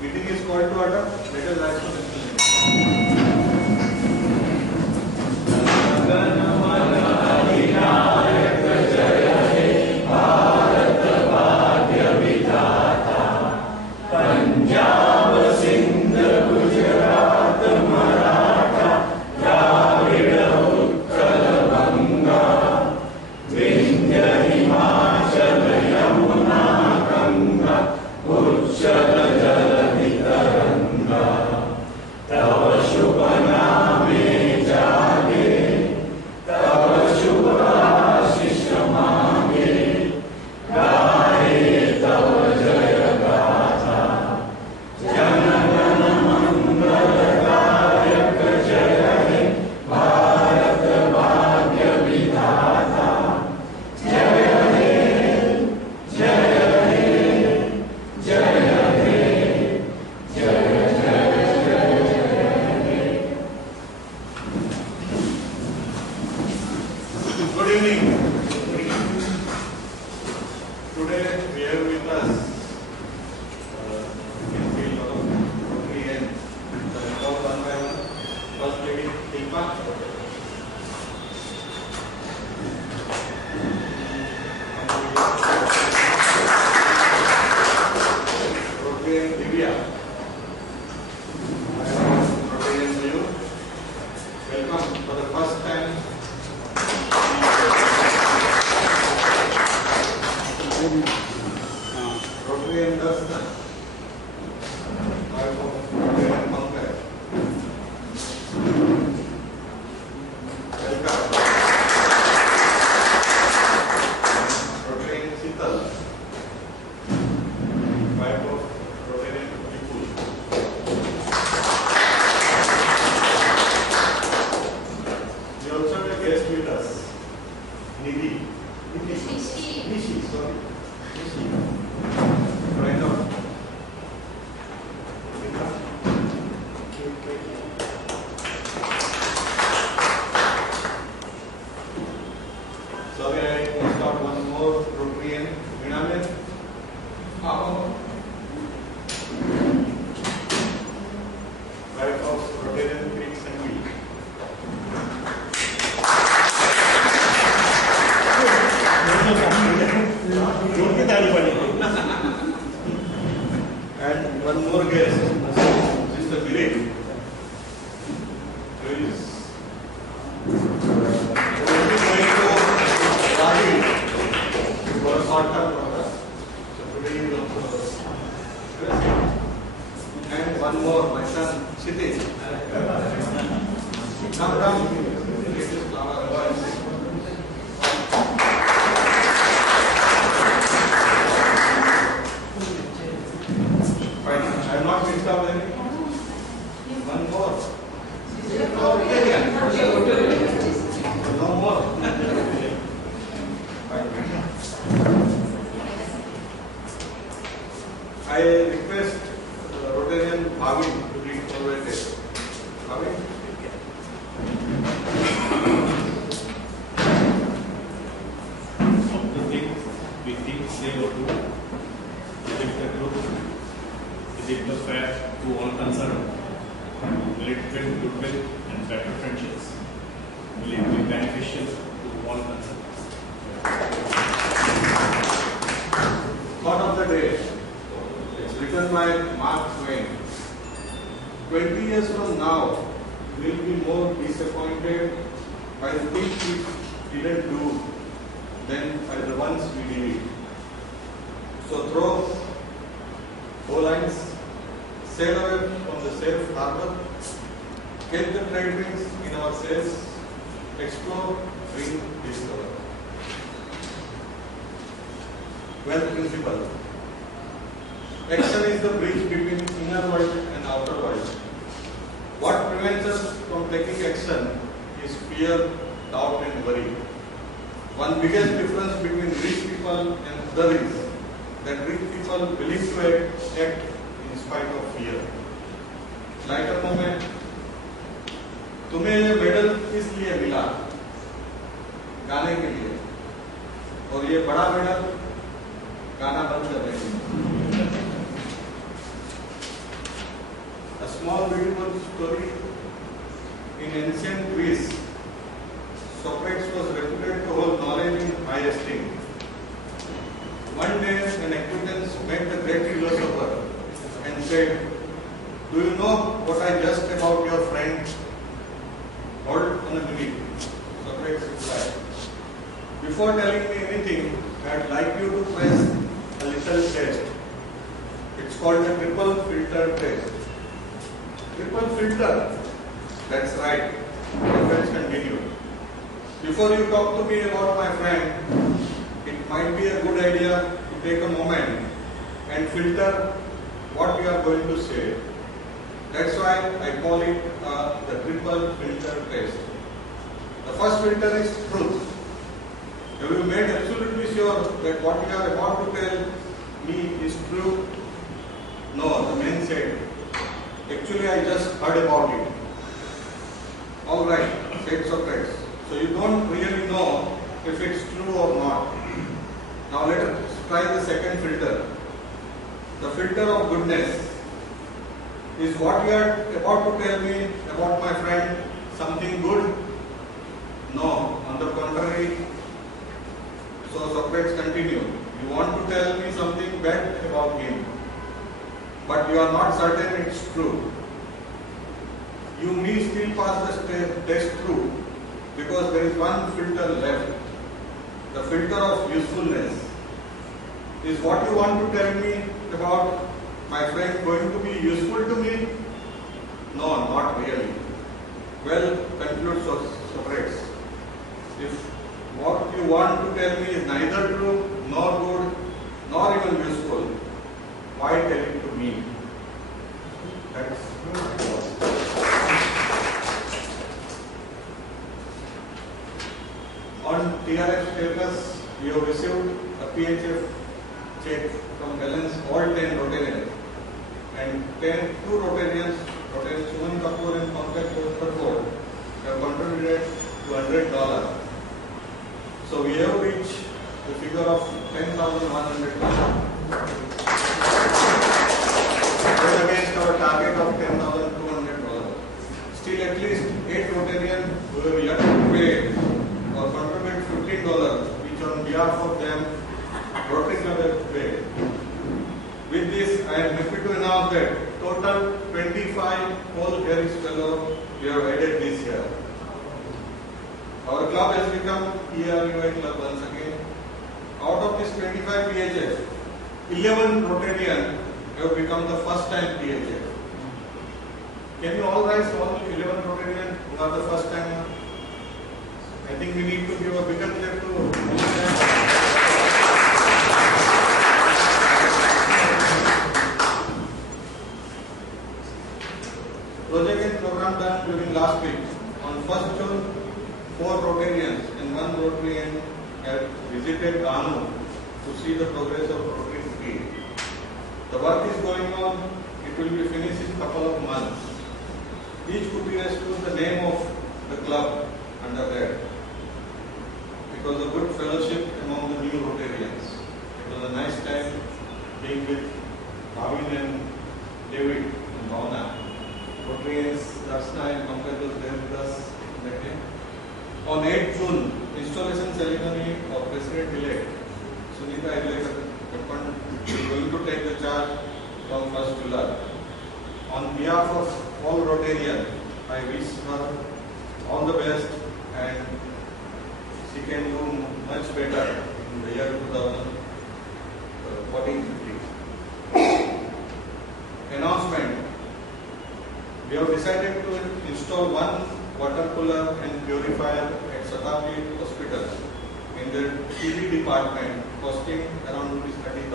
Meeting is called to order. Let us rise for discussion. Good evening. Today we have with us in field of Rotary and one by one. First lady Hilpa. Rotary and Divya. Rotary and you. Welcome for the first time. Rotary and Dustin. Rotary and Mumbai. Welcome. Rotary and Sital. Wife of Rotary and People. We also have a guest with us. Nidhi. Nishi, sorry. Right now. So we are going to start one more Rotarian. Minamet. Wife of Rotarian Creek Sangi. And one more guest, Mr. Vivek, who is going to Bali for a short-term program. So today he is also present. And one more, my son, Kshitij. Come. This is our voice. I have not mixed up anything. One more. No more. I request Rotarian Bhavin to read forward this. Bhavin? Of the things we think, say or do, is it the truth? Is it the fair to all concerned? Will it build goodwill and better friendships? Will it be beneficial to all concerned? Thought of the day. It's written by Mark Twain. 20 years from now, we will be more disappointed by the things we didn't do than by the ones we did. So throw bowlines, sail away from the safe harbor, get the trade winds in our sails, explore, dream, discover. Wealth principle. Action is the bridge between inner world and outer world. What prevents us from taking action is fear, doubt and worry. One biggest difference between rich people and others is that rich people willing to act in spite of fear. Lighter moment. तुम्हें ये medal किस लिए मिला? गाने के लिए। और ये बड़ा मेडल गाना बंद करने के लिए। small beautiful story. In ancient Greece, Socrates was reputed to hold knowledge in high esteem. One day, an acquaintance met the great philosopher and said, "Do you know what I just about your friend?" "Hold on a minute," Socrates replied. "Before telling me anything, I'd like you to press a little test. It's called the triple filter test." Triple filter? That's right. Let's continue. Before you talk to me about my friend, it might be a good idea to take a moment and filter what you are going to say. That's why I call it the triple filter test. The first filter is truth. Have you made absolutely sure that what you are about to tell me is true? No, the man said. Actually, I just heard about it. All right, said Socrates. So you don't really know if it's true or not. Now let us try the second filter. The filter of goodness. Is what you are about to tell me about my friend something good? No, on the contrary. So Socrates continued. You want to tell me something bad about him, but you are not certain it's true. You may still pass the test through because there is one filter left. The filter of usefulness. Is what you want to tell me about my friend going to be useful to me? No, not really. Well, concludes Socrates, if what you want to tell me is neither true, nor good, nor even useful, why tell it to me? That's on TRF status, we have received a PHF check from balance all 10 Rotarians, and 2 Rotarians, Suman Kapoor and Pankaj Kapoor, have contributed $200. So we have reached the figure of $10,100. Against our target of $10,200. Still, at least 8 Rotarians who have yet to pay or contribute $15, which on behalf of them Rotary Club has paid. With this, I am happy to announce that total 25 Paul Harris Fellows we have added this year. Our club has become ERUI club once again. Out of this 25 PHF, 11 Rotarians have become the first time PHF. Can you all rise, all 11 Rotarians who are the first time? I think we need to give a bigger clap to all them. Project and program done during last week. On 1st June, 4 Rotarians and 1 Rotarian have visited Ganu to see the progress of Rotary Cookie. The work is going on. It will be finished in a couple of months. Each cookie has put the name of the club under there. It was a good fellowship among the new Rotarians. It was a nice time being with Bhavin and David and Bhavna. Rotarians, Darshana and Pankaj was there with us that day. On 8th June, installation ceremony of President-elect Sunita Elect is going to take the charge from 1st July. On behalf of all Rotarians, I wish her all the best and she can do much better in the year 2014-15. Announcement. We have decided to install one water cooler and purifier at Shatabdi Hospital in the TB department, costing around ₹30,000.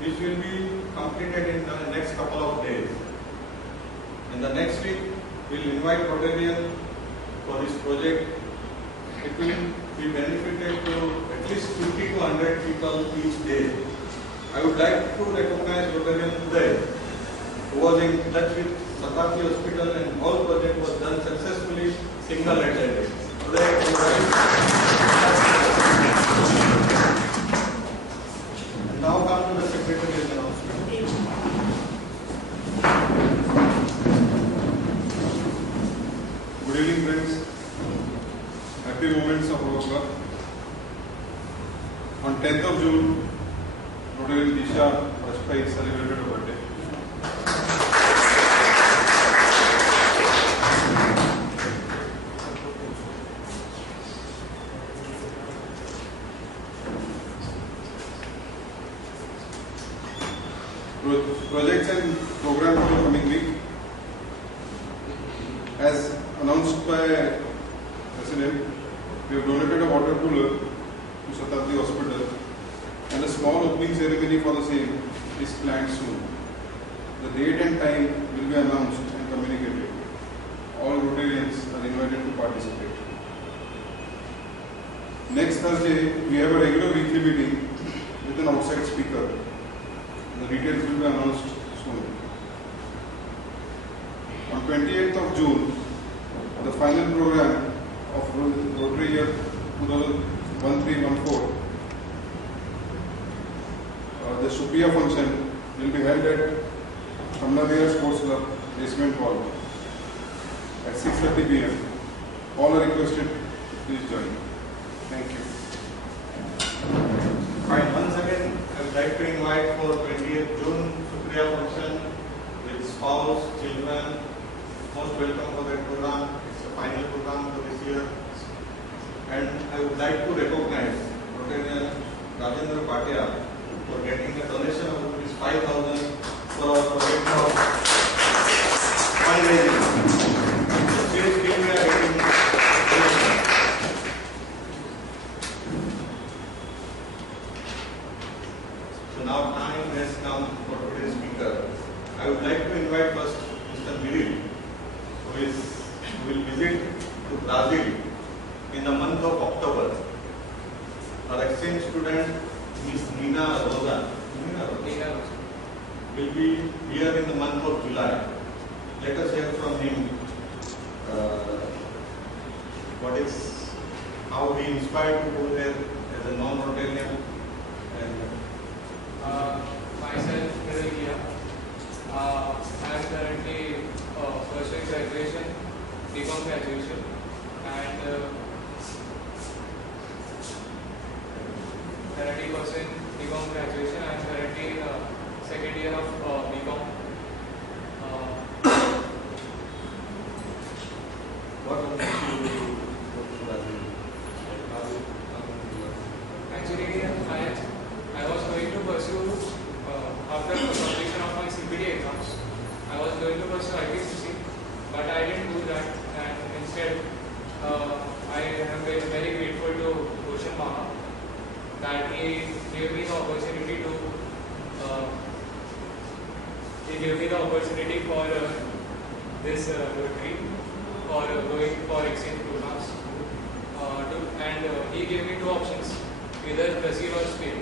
This will be completed in the next couple of days. In the next week, we will invite Rotarians for this project. It will be benefited to at least 50 to 100 people each day. I would like to recognize Rotarian today who was in touch with Shatabdi Hospital and whole project was done successfully single-handedly. Now come to the secretarial announcement. On 10th of June, Rotary Disha Vajpayee celebrated her birthday. Projects and programs for the coming week. As announced by President, we have donated a water cooler to Shatabdi Hospital, and a small opening ceremony for the same is planned soon. The date and time will be announced and communicated. All Rotarians are invited to participate. Next Thursday, we have a regular weekly meeting with an outside speaker. The details will be announced soon. On 28th of June, the final program of Rotary year 2013-14, the Shupia function will be held at Kamnavira Sports Club, Basement Hall at 6:30 p.m. All are requested to please join. Thank you. Fine. Once again, I would like to invite for 20th June Shukriya function with spouse, children. Most welcome for that program. It's the final program for this year. And I would like to recognize Rotarian Rajendra Patia for getting a donation of rupees 5,000 for our project of fundraising. Still we are getting donation. So now time has come for today's speaker. I would like to invite first Mr. Miril, who will visit to Brazil in the month of October. Our exchange student, Ms. Nina Rosa, will be here in the month of July. Let us hear from him how he inspired to go there as a non-Rotarian. Myself, Miril. I am currently pursuing graduation, BCom graduation, and currently pursuing BCom graduation. I am currently in second year of BCom. What would you go to Brazil? Actually, I was going to pursue after completion of my CPD exams. I was going to pursue IPCC, but I didn't do that, and instead I am very grateful to Bhushan Mama that he gave me the opportunity for this Rotary for going for exchange programs, and he gave me two options, either Brazil or Spain.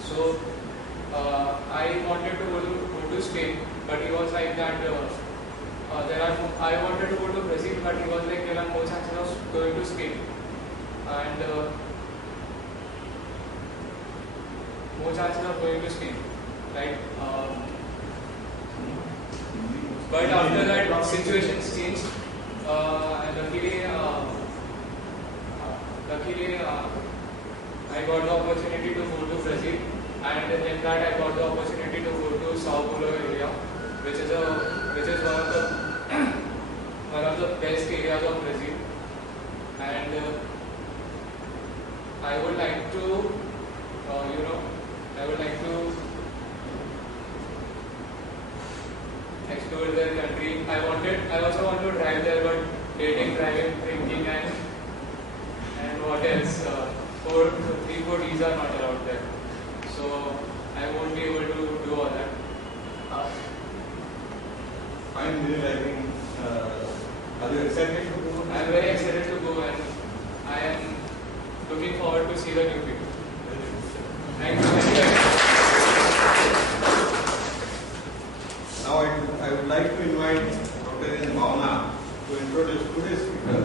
So I wanted to go to Spain, but he was like that. I wanted to go to Brazil, but he was like there are more chances of going to Spain, and more chances of going to Spain, right? But after that, situations changed. Luckily, I got the opportunity to go to Brazil, and in that I got the opportunity to go to Sao Paulo area, which is one of the best areas of Brazil, and I would like to explore their country. I also want to drive there, but dating, driving, drinking, and what else? 3-4 Ds are not allowed there, so I won't be able to do all that. I'm really liking. Are you excited to go? I am very excited to go, and I am looking forward to see the new people. Thank you. Now I would like to invite Rotarian Bhavna to introduce today's speaker.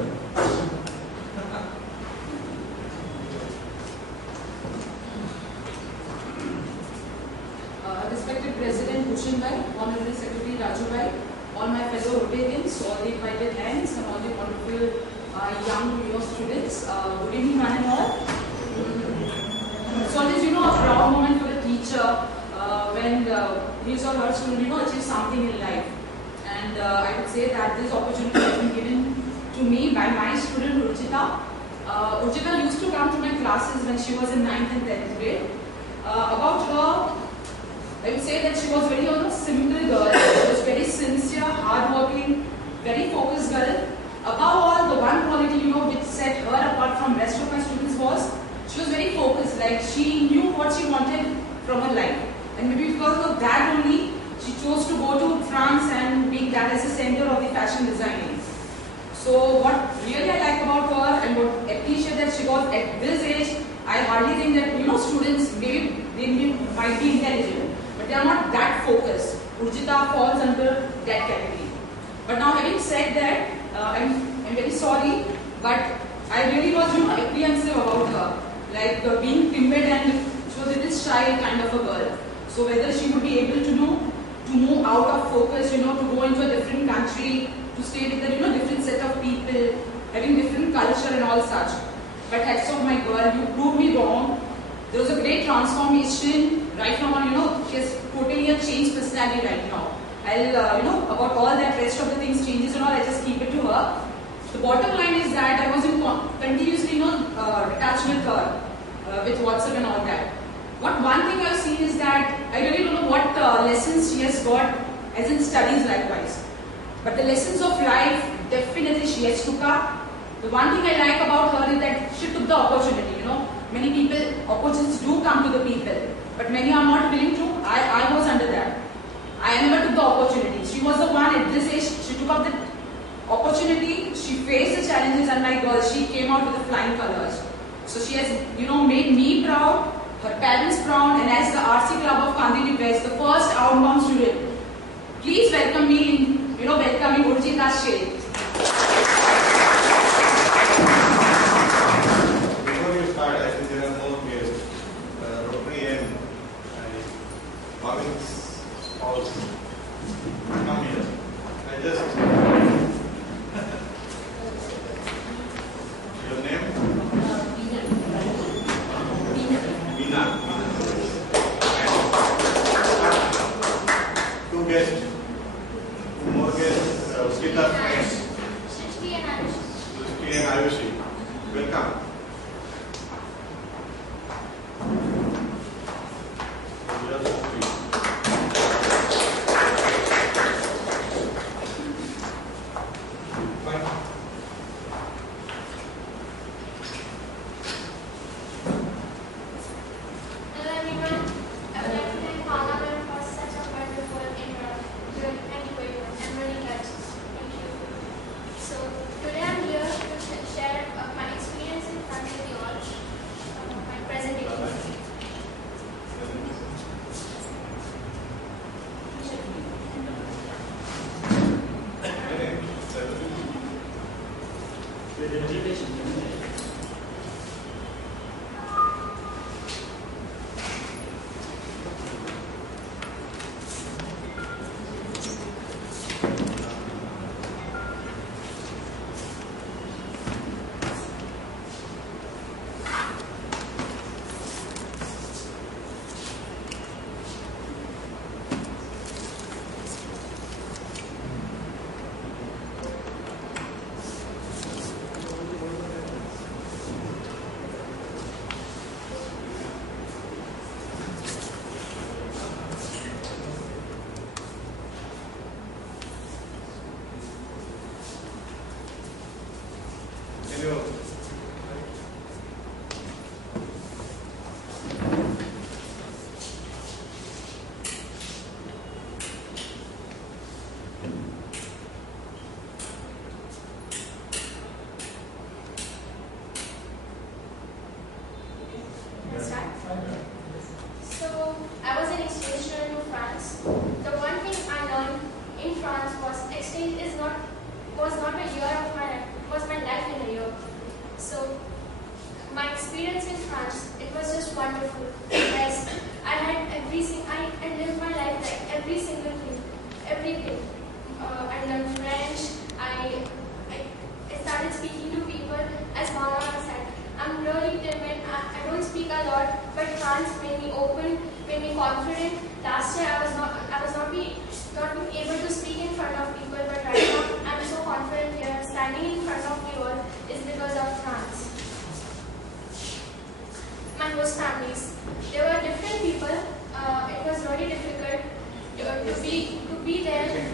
Respected President Bhushan Bhai, Honorary Secretary Raju Bhai, all my fellow Rotarians, all the invited hands, and all the wonderful young students. Good evening, one and all. It's always, a proud moment for a teacher when his or her student, achieves something in life. And I would say that this opportunity has been given to me by my student Ruchita. Ruchita used to come to my classes when she was in 9th and 10th grade. About her, I would say that she was very simple girl. She was very sincere, hardworking, very focused girl. Above all, the one quality which set her apart from rest of my students was she was very focused. Like she knew what she wanted from her life, and maybe because of that only, she chose to go to France and make that as a center of the fashion designing. So what really I like about her and what appreciate that she was at this age, I hardly think that students maybe they might be intelligent, but they are not that focused. Urjita falls under that category. But now having said that, I'm very sorry, but I really was apprehensive about her, like being timid and she was a little shy kind of a girl. So whether she would be able to move out of focus, to go into a different country, to stay with a different set of people, having different culture and all such. But hats off my girl, you proved me wrong. There was a great transformation right now on, she has totally a changed personality right now. I'll, about all that rest of the things, changes and all, I just keep it to her. The bottom line is that I was in continuously, attached with her, with WhatsApp and all that. One thing I've seen is that I really don't know what lessons she has got as in studies likewise. But the lessons of life, definitely she has took up. The one thing I like about her is that she took the opportunity, Many people, opportunities do come to the people, but many are not willing to. I was under that. I never took the opportunity. She was the one at this age, she took up the opportunity, she faced the challenges, and my girl, she came out with the flying colors. So she has, made me proud, her parents proud, and as the RC Club of Kandivali West, the first outbound student, please welcome me in, welcoming Urjita Sheikh. Before you start, I think there are more guests. Rotary and Bhavin's spouse. Come here. I just. Your name? Meena. Two guests. Two more guests. Usita friends. Srishti and Ayushi. Welcome. So, I was an exchange student to France. The one thing I learned in France was exchange was not a year of my life, it was my life in a year. So, my experience in France, it was just wonderful. As I lived my life like every single thing, everything. I learned French. I started speaking to people. As Mama said, I'm really timid. I don't speak a lot, but France made me open, made me confident. Last year I was not being able to speak in front of people, but right now I'm so confident here. Standing in front of you all is because of France. My host families. There were different people. It was really difficult to be there.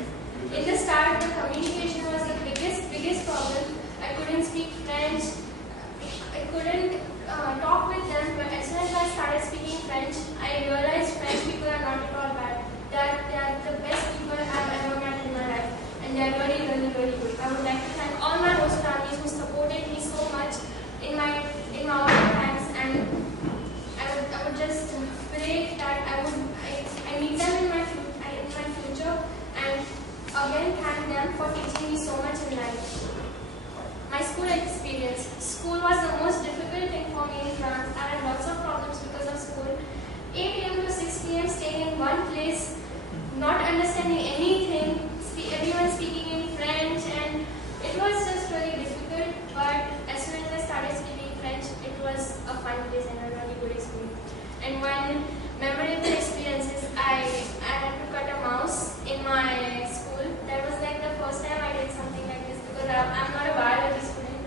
In the start, the communication was the biggest problem. I couldn't speak French. I couldn't talk with them. But as soon as I started speaking French, I realized French people are not at all bad. They are the best people I've ever met in my life, and they are really, really, really good. I would like to thank all my host families who supported me so much in my awkward times, and I would just pray that I meet them in my future, and again thank them for teaching me so much in life. My school experience. School was the most difficult thing for me in France. I had lots of problems because of school. 8 a.m. to 6 p.m. staying in one place, not understanding anything, everyone speaking in French, and it was just really difficult. But as soon as I started speaking French, it was a fun place and a really good experience. And one memorable experience is I had to cut a mouse in my school. That was like the first time I did something like this, because I'm not a biology student,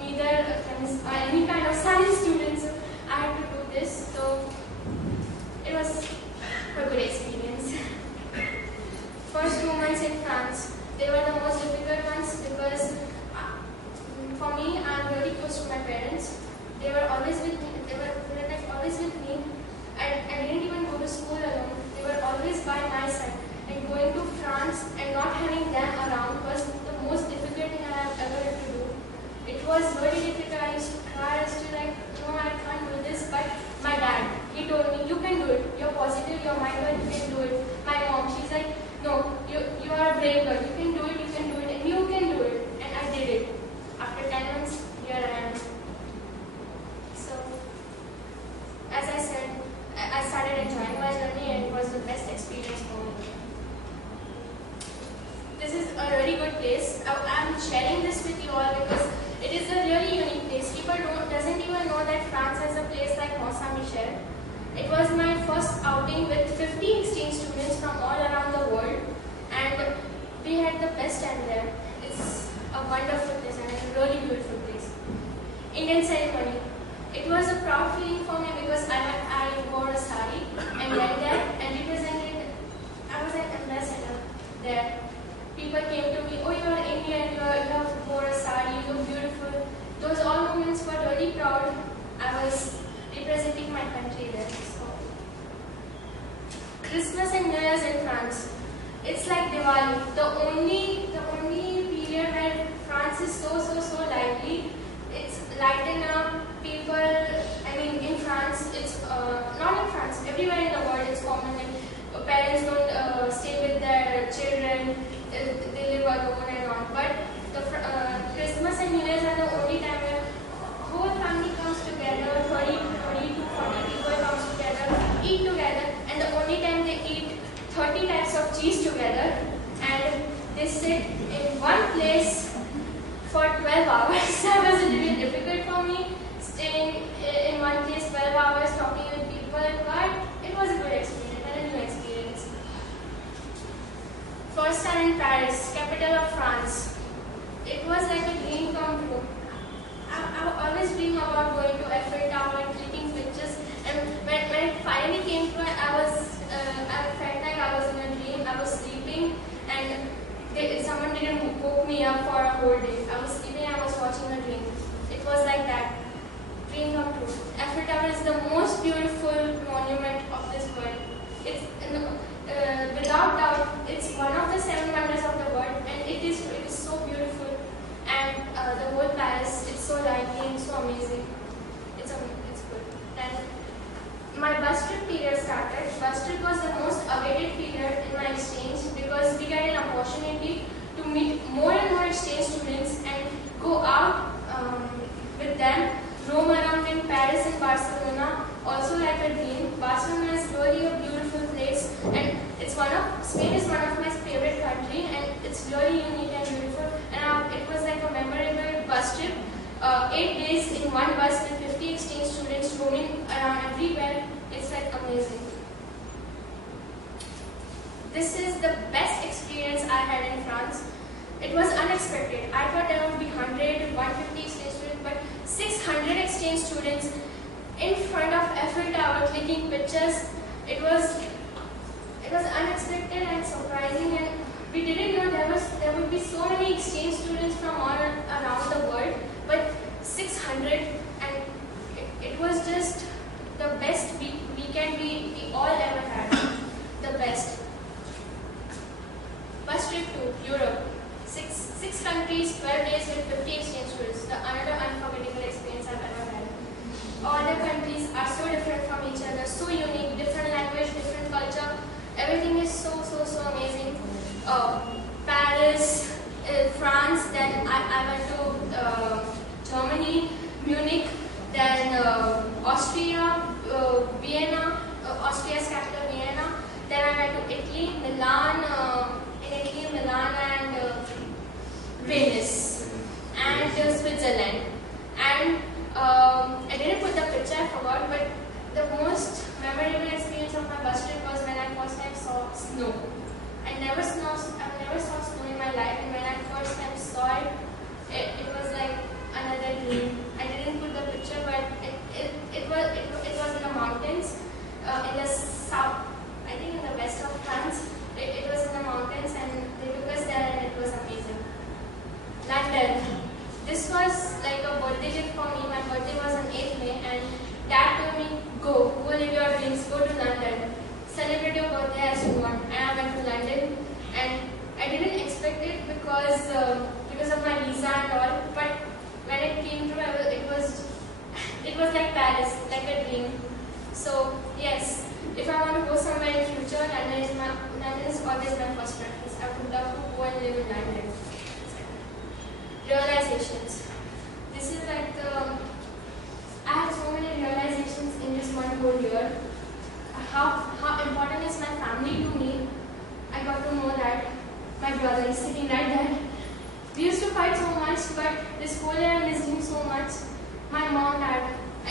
neither a chemist or any kind of science student, so I had to do this. So it was a good experience. First 2 months in France, they were the most difficult ones because for me, I'm really close to my parents. They were always with me. They were like always with me. I didn't even go to school alone. They were always by my side. And going to France and not having them around was the most difficult thing I have ever had to do. It was very difficult. I used to cry. I used to like, no, I can't do this. But my dad, he told me, you can do it. You're positive, you're my girl, you can do it. My mom, she's like, no, you are a brave girl. You can do it, and you can do it. And I did it. After 10 months, here I am. So, as I said, I started enjoying my journey, and it was the best experience for me. This is a really good place. I'm sharing this with you all because it is a really unique place. People doesn't even know that France has a place like Mont Saint-Michel. It was my first outing with 50 exchange students from all around the world, and we had the best time there. It's a wonderful place and a really beautiful place. Indian ceremony. It was a proud feeling for me because I wore a sari and went there and represented. I was an ambassador there. People came to me, oh, you are Indian, you have wore a sari, you look beautiful. Those all moments were really proud. I was representing my country there. So. Christmas and New Year's in France. It's like Diwali. The only period where France is so lively. It's lighten up. People, I mean, in France, it's not in France. Everywhere in the world, it's common. Like, parents don't stay with their children. They live alone and all. But the Christmas and New Year's are the only time where whole family comes together. 30 to 40 people comes together, eat together, and the only time they eat 30 types of cheese together, and they sit in one place for 12 hours. That was a little difficult for me, staying in one place 12 hours talking with people, but it was a good experience and a new experience. First time in Paris, capital of France. It was like a dream come true. I always dream about going to Eiffel Tower and clicking pictures, and when it finally came to it, I felt like I was in a dream. I was sleeping, and someone didn't woke me up for a whole day. I was sleeping, I was watching a dream. It was like that. Dream come true. Eiffel Tower is the most beautiful monument of this world. It's without doubt, it's one of the 7 wonders of the world, and it is so beautiful. And the whole Paris, it's so lively and so amazing. It's good. Then my bus trip period started. Bus trip was the most awaited period in my exchange because we get an opportunity to meet more and more exchange students and go out with them, roam around in Paris and Barcelona, also like a dream. Barcelona is really a beautiful place, and Spain is one of my favorite country, and it's really unique and beautiful. And it was like a memorable bus trip. 8 days in one bus with 50 exchange students roaming around everywhere. It's like amazing. This is the best experience I had in France. It was unexpected. I thought there would be 100, 150 exchange students, but 600 exchange students in front of Eiffel Tower clicking pictures. It was unexpected and surprising, and we didn't know there would be so many exchange students from all around the world, but 600, and it was just the best weekend we all ever had. The best. Bus trip to Europe. Six countries, 12 days with 50 exchange students. Another unforgettable experience I've ever had. All the countries are so different from each other, so unique, different language, different culture. Everything is so amazing. Paris, France, then I went to Germany, Munich, then Austria, Vienna, Austria's capital Vienna. Then I went to Italy, Milan, and Venice, and Switzerland. And I didn't put the picture, I forgot, but the most memorable experience of my bus trip was when I first time saw snow. I've never saw snow in my life, and when I first time saw it, it was like another dream. I didn't put the picture, but it was in the mountains, in the south, I think in the west of France. It was in the mountains, and they took us there, and it was amazing. London. This was like a birthday gift for me. My birthday was on 8th May, and Dad told me, go live your dreams, go to London, celebrate your birthday as you want. And I went to London, and I didn't expect it because of my visa and all. But when it came through, it was like Paris, like a dream. So yes, if I want to go somewhere in the future, London is always my first preference. I would love to go and live in London. Realizations. This is like I had so many realizations in this one whole year. How important is my family to me? I got to know that my brother is sitting right there. We used to fight so much, but this whole year I missed him so much. My mom, dad, I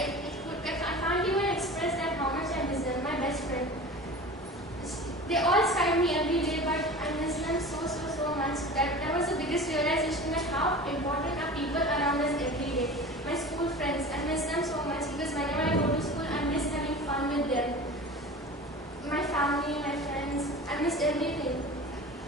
can't even express that how much I miss them. My best friend. They all Skype me every day, but I miss them so much. That was the biggest realization, that how important are people around us every day. My school friends, I miss them so much because whenever I go to school, I miss having fun with them. My family, my friends, I missed everything.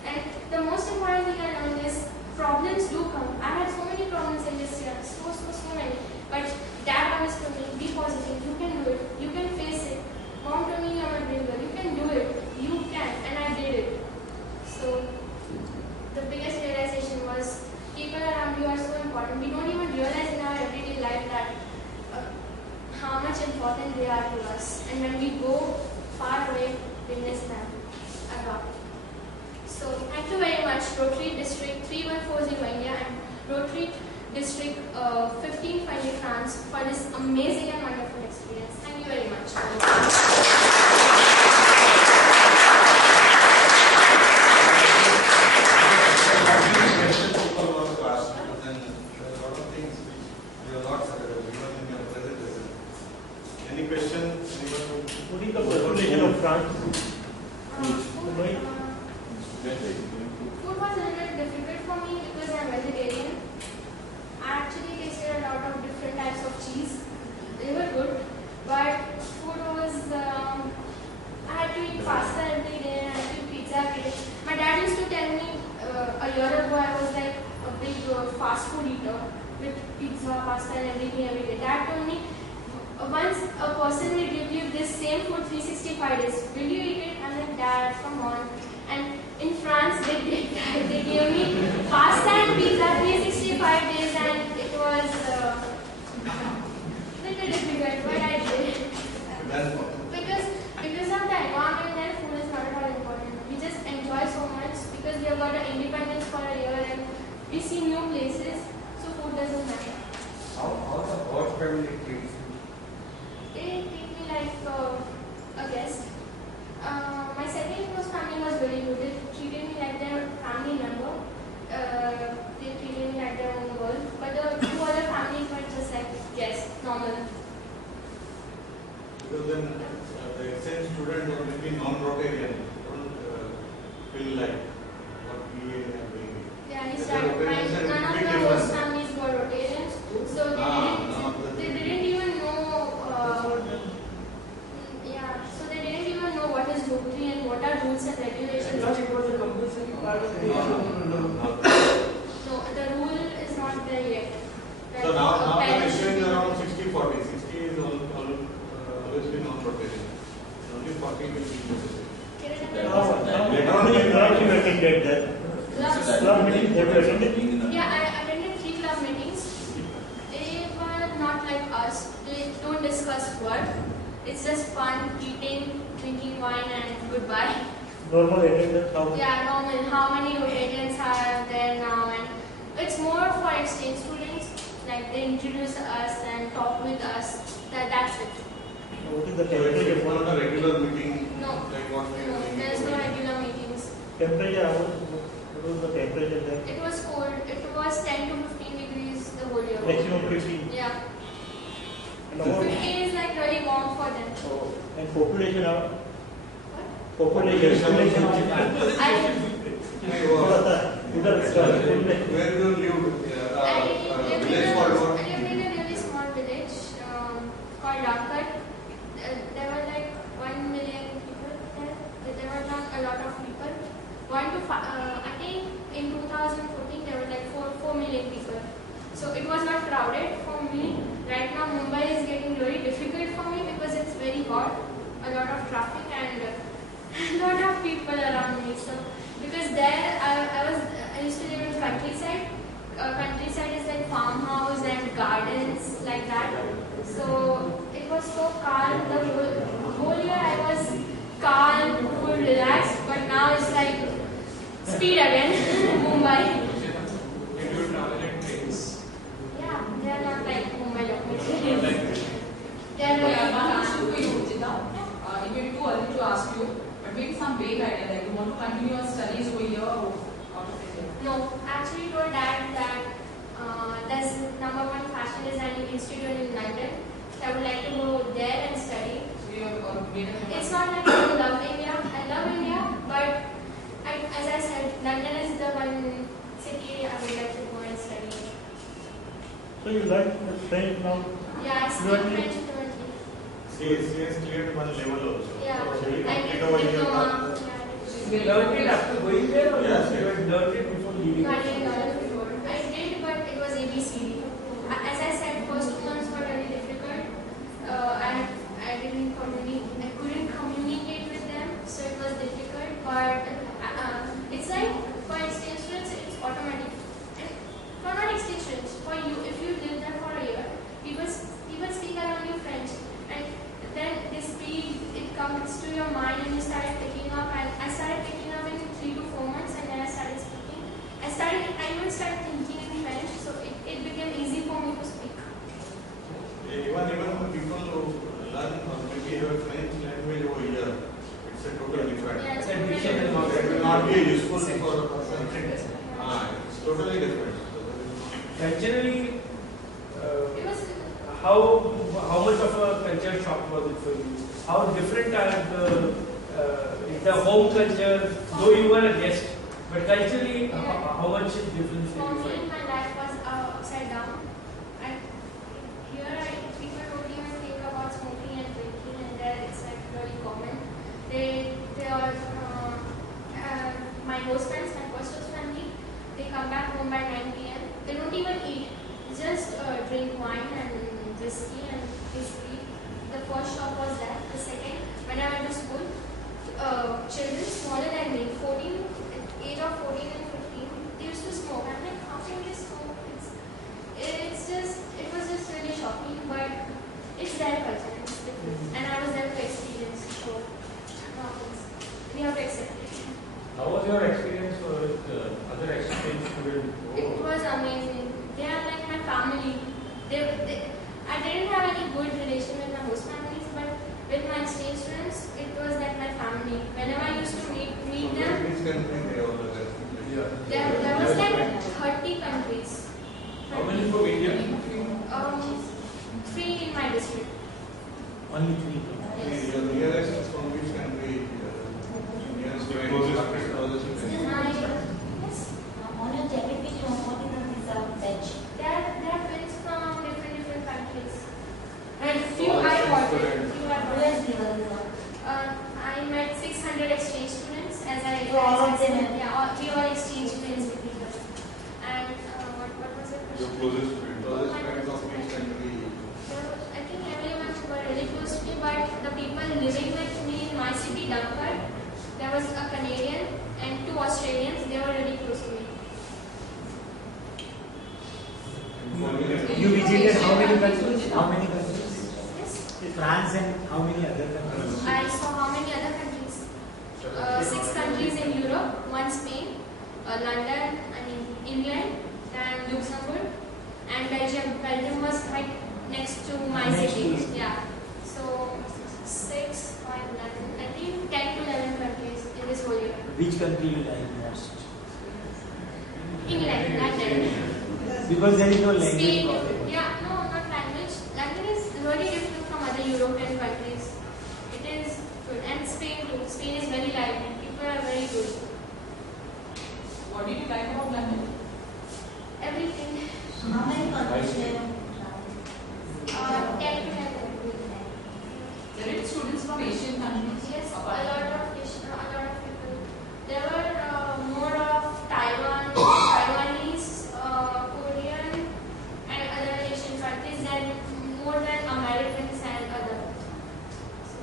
And the most important thing I learned is problems do come. I had so many problems in this year, so many. But Dad always told me, be positive, you can do it, you can face it. Mom told me, you're my brave girl, you can do it, you can, and I did it. So, the biggest realization was, people around you are so important. We don't even realize in our everyday life that how much important they are to us. And when we go far away, we miss them a lot. So, thank you very much, Rotary District 3140 India and Rotary District 15 France for this amazing and wonderful experience. Thank you very much. Any questions? What is the population of France? Food was a little difficult for me because I'm vegetarian. I actually tasted a lot of different types of cheese. They were good, but food was, I had to eat pasta every day, I had to eat pizza every day. My dad used to tell me a year ago I was like a big fast food eater with pizza, pasta and everything every day. Dad told me, once a person will give you this same food 365 days, will you eat it? I'm like, Dad, come on. And in France, they did that. They gave me pasta and pizza 365 days, and it was little difficult, but I did. Because of the environment there, food is not at all important. We just enjoy so much because we have got the independence for a year and we see new places, so food doesn't matter. How the host family treats you? They treat me like a guest. My second host family was very good. They treated me like their family member. They treated me like their own girl. But the two other families were No, the rule is not there yet. So now the parents ratio should is be- around 60-40. 60 is always been non-rotating. Only 40 will be necessary. Later on, Yeah, I attended 3 club meetings. They were not like us. They don't discuss work. It's just fun, eating, drinking wine, and goodbye. Normal attendance, how Yeah, normal. How many Rotarians are there now? And it's more for exchange students. Like they introduce us and talk with us. That's it. what is the so it's temperature? not a regular meeting No. like what we No, are doing. there's no regular meetings. Temperature, what was the temperature there? It was cold. It was 10 to 15 degrees the whole year. Maximum 15. Yeah. And about 15 is like really warm for them. and population, What? population. I उधर Where do you live? Village called what? I lived in a really small village called Rakat. There were like 1 million people there. There were not a lot of people. I think in 2014 there were like 4 million people. So it was not crowded for me. Right now Mumbai is getting really difficult for me because it's very hot, a lot of traffic and a lot of people around me. So because there I used to live in countryside. Countryside is like farmhouse and gardens like that. So it was so calm. The whole year I was calm, cool, relaxed. But now it's like speed again. Mumbai. Did you travel in trains? Yeah, they are not like Mumbai Not locomotives. like They are One like question for you, Rujita. It may be too early to ask you, but maybe some vague idea, like you want to continue your studies over here or out of India? No, actually told dad that there's #1 fashion designing institute in London. So I would like to go there and study. So you have made a It's not like I don't love India. I love India, but as I said, London is the one city I would like to go and study. So you learn French now? Yeah, I speak Fluently? French fluently. She has cleared one level also. Yeah, So she will I complete over here. diploma. You learned it after going there, or Yes, you yes. had learned it before leaving? No, I didn't learn it before. I did, but it was ABCD. As I said, first 2 months were really difficult. I couldn't communicate with them, so it was difficult. But it's like for exchange students, it's automatic. And for not exchange students, for you, if you live there for a year, people speak around you French, and then they speak. It comes to your mind, and you start picking up. And I started picking up in 3 to 4 months, and then I started speaking. I even started thinking in French, so it became easy for me to speak. Even people who learn or maybe have French language over here, it's a totally different. Yeah, it's It's a totally diction different. and It will not be useful for a person. It's totally different. Culturally, It was how much of a culture shock was it for you? How different are the home culture, though you were a guest, but culturally, how much difference did for you me, find? my life was upside down. And here, people don't even think about smoking and drinking, and there it's like really common. They all my host friends, my first host family, they come back home by 9 p.m. They don't even eat, just drink wine and whiskey and whiskey. The first shop was that. The second, when I went to school, children smaller than me, age of 14 and 15, they used to smoke. I'm like, how can they smoke? It was just really shocking, but it's their culture. It's different. And I was there to experience, so we have to accept it. How was your experience with other exchange students? It was amazing. They are like my family. I didn't have any good relation with my host families, but with my exchange students, it was like my family. Whenever I used to meet them, Which country they all are there? there was like 30 countries. How many from India? 3 in my district. Only 3. Yes. Your nearest is from which country? Nearest to any closest country? Yes. On your jacket, which one? What is the visa badge? There are friends from different countries. And few All I exchange wanted. students. Few I Where's wanted. the visa? I met 600 exchange students as I So all of them? yeah, all we all exchange friends with each other. And what was it? Your closest friend. Closest friends of each country. I think everyone were really close to me, but the people living with me in my city, Dunkard, there was a Canadian and 2 Australians. They were really close to me. You visited how many countries? How many countries? Yes. France and how many other countries? I saw how many other countries? 6 countries in Europe, 1 Spain, London, England, then Luxembourg, and Belgium. Belgium was right next to my Next city. to you. Yeah. So 6, 5, 11, I think 10 to 11 countries in this whole year. Which country you like most? England, London. Because there is no language Spain, problem. yeah, no, not language. London is very different from other European countries. It is good. And Spain too. Spain is very lively. People are very good. What did you like about London? Everything. How many countries you have 10 to 11. There are students from Asian countries. Yes, a lot of people. There were more of Taiwanese, Korean, and other Asian countries than more than Americans and other. So.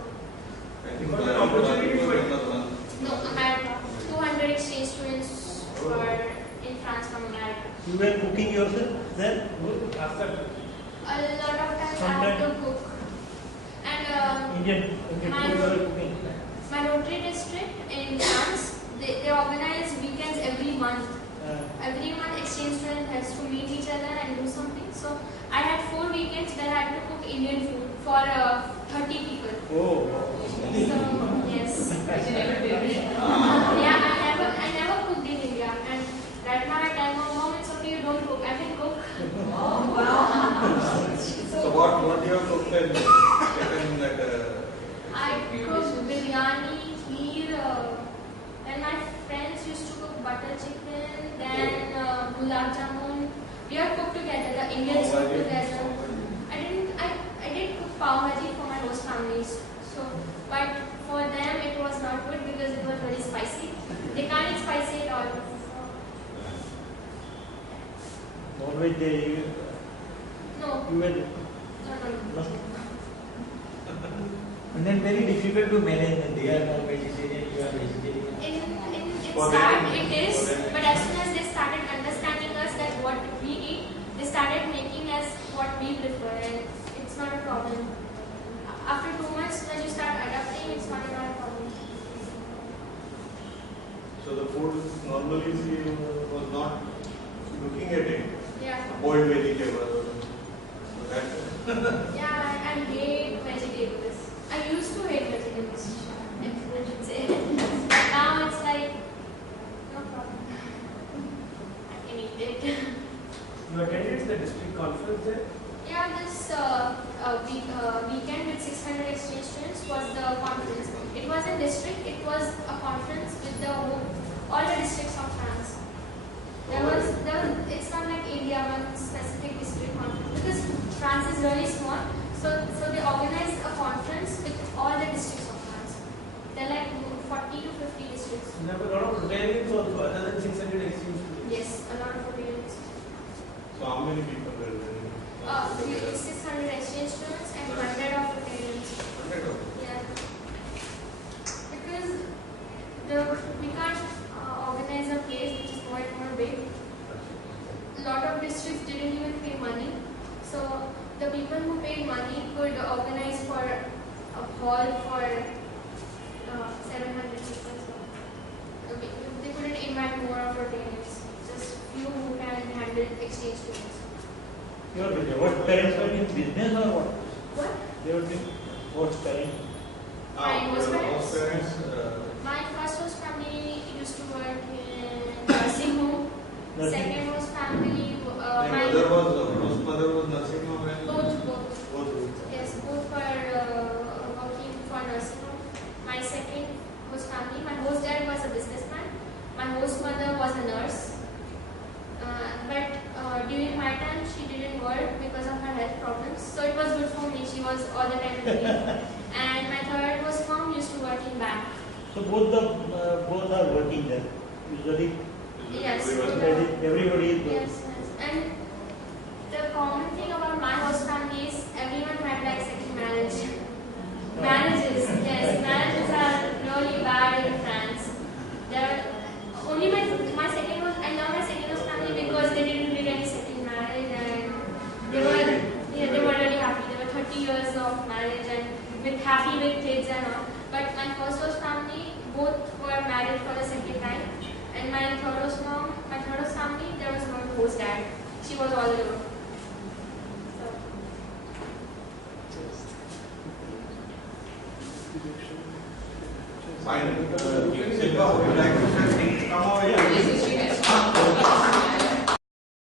I think What the an opportunity was for- another one. No, America. 200 exchange students were in France from America. You were cooking yourself then? After A lot of times I Sometimes- have to cook. And Indian food My- you were cooking. my Rotary district in France, they organize weekends every month. Every month exchange student has to meet each other and do something. So I had 4 weekends where I had to cook Indian food for 30 people. Oh. So yes. You never did it. Yeah, I never cooked in India, and right now I tell my mom it's okay, you don't cook, I can cook. So what you have cooked and taken that I cooked biryani, kheer, and my friends used to cook butter chicken, then gulab jamun. We all cooked together, the Indians cooked together. I did cook pav bhaji for my host families. So, but for them it was not good because it was very spicy. They can't eat spicy at all. Non-veg they No, you were no. And then very difficult to manage when they are non-vegetarian, you are vegetarian. In For start them- it is, for them. but as soon as they started understanding us that what we eat, they started making us what we prefer, and it's not a problem. After 2 months, when you start adapting, it's not a problem. so the food normally she was not looking at it. Yeah, Boiled vegetable. So that yeah, I hate vegetables. I used to hate vegetables, I should say. But now it's like, no problem. I can eat it. you attended the district conference there. Yeah, this weekend with 600 exchange students was the conference. It wasn't district, it was a conference with all the districts of France. It's not like India, one specific district conference, because France is really small. So they organized a conference with all the districts of France. There are like 40 to 50 districts. You have a lot of Rotarians also, other than 600 exchange students. Yes, a lot of Rotarians. so how many people were there? 600 exchange students and 100 of Rotarians. 100 of them. Yeah. Because we can't organize a place which is more big. A lot of districts didn't even pay money. So the people who paid money could organize for a hall for 700 people. So they couldn't invite more of Rotarians. Just few who can handle exchange students. What parents were in business or what? What? They were doing what parents? My host your parents? host parents, My first host family used to work in nursing home. Nursing. Second host family, my my host mother was nursing home and both. Yes, both were working for nursing home. My second host family, my host dad was a businessman. My host mother was a nurse. But during my time, she didn't work because of her health problems. So it was good for me. She was all the time with me. And my third host mom used to work in bank. So both are working there. Usually, Yes. everybody is good. Yes, yes. And the common thing about my host family is everyone had like second marriage. Marriages, yes, marriages are really bad in France. There only my second host, I love my second host family because they didn't get any second marriage and they were really happy. They were 30 years of marriage and happy with kids and all. But my first host family, both were married for the second time. And my third host family, there was no host dad. She was all alone. So. Fine. Would you like